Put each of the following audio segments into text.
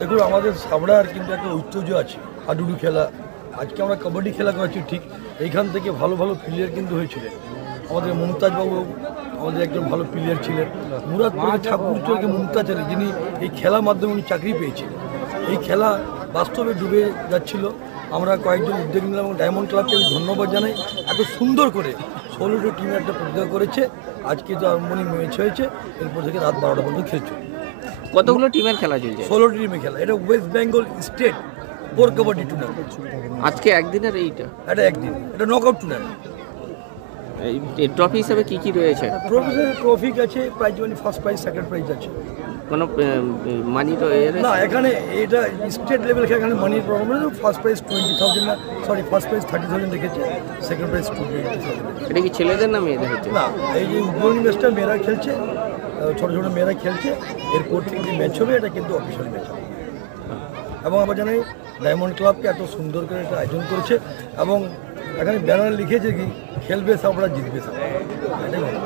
দেখুন আমাদের সাবড়ার কিন্তু একটা ঐতিহ্য আছে হাডুডু খেলা। আজকে আমরা কবাডি খেলা করেছি ঠিক, এইখান থেকে ভালো ভালো প্লেয়ার কিন্তু হয়েছিলেন। আমাদের মমতাজ বাবু আমাদের একজন ভালো প্লেয়ার ছিলেন। মুরাদপুরের ঠাকুরচরকে মমতাজ আলী, যিনি এই খেলার মাধ্যমে উনি চাকরি পেয়েছিলেন। এই খেলা বাস্তবে ডুবে যাচ্ছিল। আমরা কয়েকজন উদ্যোগ নিলাম এবং ডায়মন্ড ক্লাবকে আমি ধন্যবাদ জানাই, এত সুন্দর করে 16টি টিমে একটা প্রতিযোগিতা করেছে। আজকে তো আরম্ভণি ম্যাচ হয়েছে, এরপর থেকে রাত 12টা পর্যন্ত খেলছে। কতগুলো টিমের খেলা চলছে? 16টি টিমে খেলা। এটা West Bengal state pro kabaddi tournament. আজকে একদিনের এইটা? এটা একদিন, এটা নকআউট টুর্নামেন্ট। এই ট্রফি হিসাবে কি কি রয়েছে? ট্রফি আছে, prize money, first prize, second prize আছে। কোনো মানি তো না, এখানে এটা স্টেট লেভেল, এখানে মানির প্রবলেম নেই। ফার্স্ট প্রাইজ 20,000, না সরি, ফার্স্ট প্রাইজ 30,000 রেখেছে, সেকেন্ড প্রাইজ 20,000। এটা কি ছেলেদের না মেয়েদের হচ্ছে? না, এই যে উদ্বোধনী ম্যাচটা মেয়েরা খেলছে, ছোটো ছোটো মেয়েরা খেলছে। এরপর থেকে যে ম্যাচ হবে এটা কিন্তু অফিসিয়াল ম্যাচ হবে। এবং আমরা জানাই ডায়মন্ড ক্লাবকে এত সুন্দর করে এটা আয়োজন করেছে, এবং এখানে ব্যানার লিখেছে কি খেলবে সাবড়া, জিতবে সাবড়া। এটাই বলো।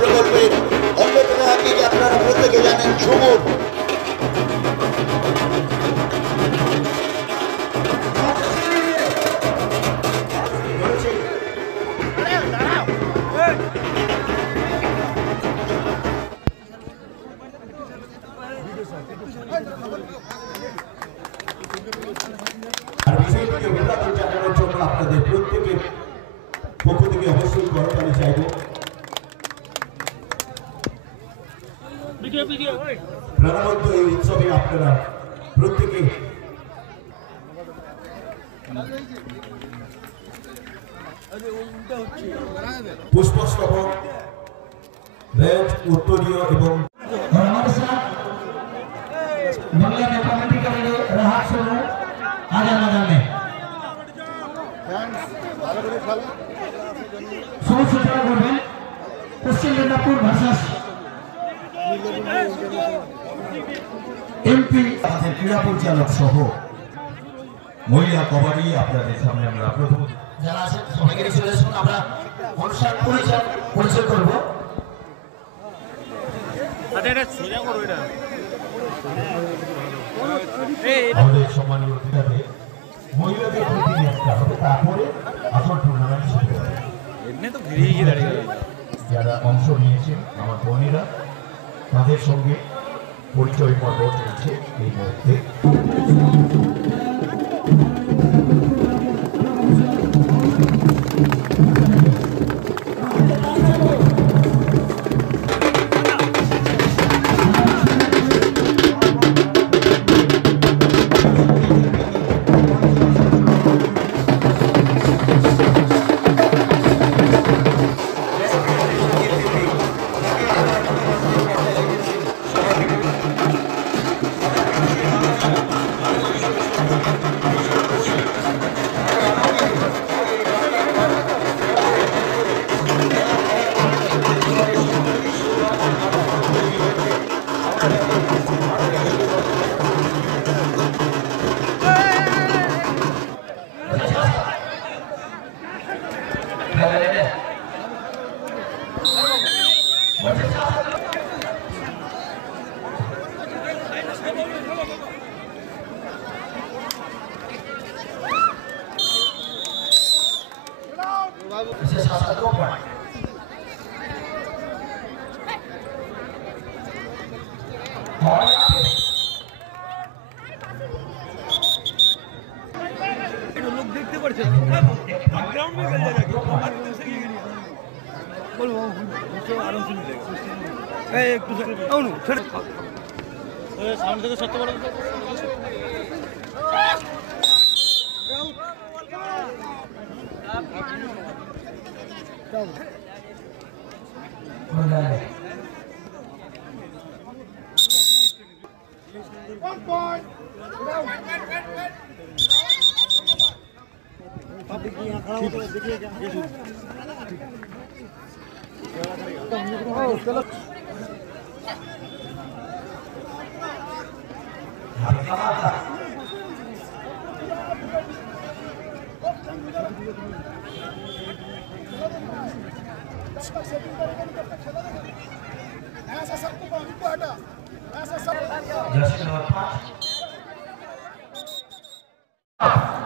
প্রকল্পের অন্যতম আগে আপনারা প্রত্যেকে জানেন ঝুমুর। আর বিষয়টিকে অভিবাদন জানানোর জন্য আপনাদের প্রত্যেকের পক্ষ থেকে অবশ্যই করতালি চাইব। প্রাণবন্ত এই উৎসবে আপনারা প্রত্যেকে পুষ্পস্তবক, রেড, উত্তরীয় এবং বাংলা में कमेटी करेंगे राहत सोनू आजा मैदान में सूचना করবেন পশ্চিম মেদিনীপুর ভার্সাস এমপি। আমাদের ক্রীড়া পরিচালক সহ মহিলা কবাডি আপনাদের সামনে আমরা প্রথম যারা আছেন সবাইকে চলে আসুন, আমরা অনুষ্ঠান পরিচয় করব। আমাদের সম্মানীয় অতিথিদের মহিলাদের প্রতিনিধিত্ব হবে, তারপরে আসল টুর্নামেন্ট শুরু হবে। যারা অংশ নিয়েছেন আমার বোনেরা, তাদের সঙ্গে পরিচয় পর্ব চলছে এই মুহূর্তে। लोग देखते पड़ते ग्राउंड में बोलो आराम से मिलेगा।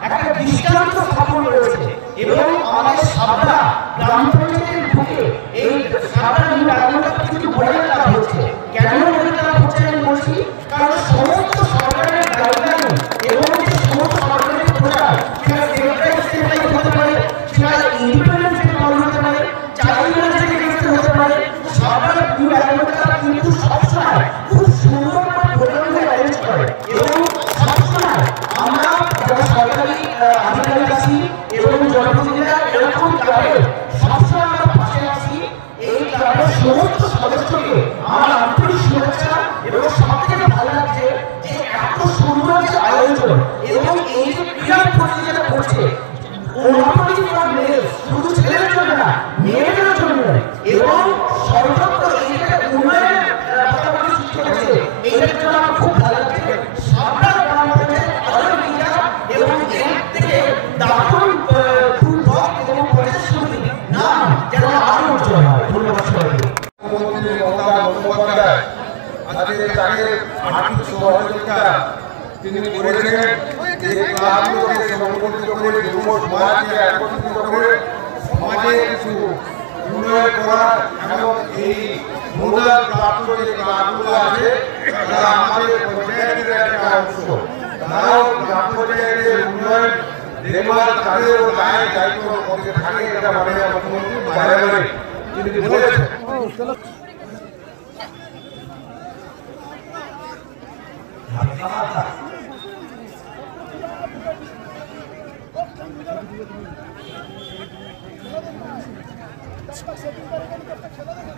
একটা দৃষ্টান্ত স্থাপন করেছে এবং আমাদের সাবরা গ্রাম পঞ্চায়েতের বুকে এই সাবরা নিয়ে আন্দোলনটা কিন্তু বলে দেওয়া হচ্ছে। কেন বলে দেওয়া হচ্ছে আমি বলছি, কারণ সমস্ত সরকারের গাইডলাইন এবং যে সমস্ত সরকারের প্রচার, সেটা সেন্ট্রাল হতে পারে, সেটা ইন্ডিপেন্ডেন্ট হতে পারে, চাইল্ড ম্যারেজ হতে পারে, সাবরা নিয়ে আন্দোলনটা কিন্তু সবসময় খুব সুন্দরভাবে প্রোগ্রামকে অ্যারেঞ্জ করে এবং সবসময় আমরা যারা সরকারি আধিকারিক আছি এবং জনপ্রতিনিধিরা এরকম ক্লাবে সবসময় আমরা পাশে আছি। এই ক্লাবের সমস্ত সদস্যকে আমার আন্তরিক শুভেচ্ছা এবং সবথেকে ভালো লাগছে যে এত সুন্দর যে আয়োজন এবং এই যে ক্রীড়া প্রতিযোগিতা করছে শুধু ছেলেদের জন্য না, মেয়েদের জন্য এবং সর্বত্র এই যে উন্নয়নের পাশাপাশি সৃষ্টি হচ্ছে, এইটার জন্য আমার খুব ভালো লাগছে। সাবরা গ্রাম পঞ্চায়েত আরো এগিয়ে যাক এবং এর থেকে দারুণ ফুটবল এবং পঞ্চায়েত সমিতির নাম যেন আরো উজ্জ্বল হয়। ধন্যবাদ সবাইকে। মুখ্যমন্ত্রী মমতা বন্দ্যোপাধ্যায় আজকে তাকে আর্থিক সহযোগিতা তিনি করেছেন, যে ক্লাবগুলোকে সংগঠিত করে যুব সমাজকে একত্রিত করে সমাজে কিছু উন্নয়ন করা এবং এই অনুদান প্রাপ্ত যে ক্লাবগুলো আছে তারা আমাদের পঞ্চায়েতের একটা অংশ, তারাও গ্রাম পঞ্চায়েতের উন্নয়ন দেখভাল তাদেরও দায় দায়িত্ব মধ্যে থাকে। এটা মাননীয় মুখ্যমন্ত্রী বারে বারে তিনি বলেছেন। Let's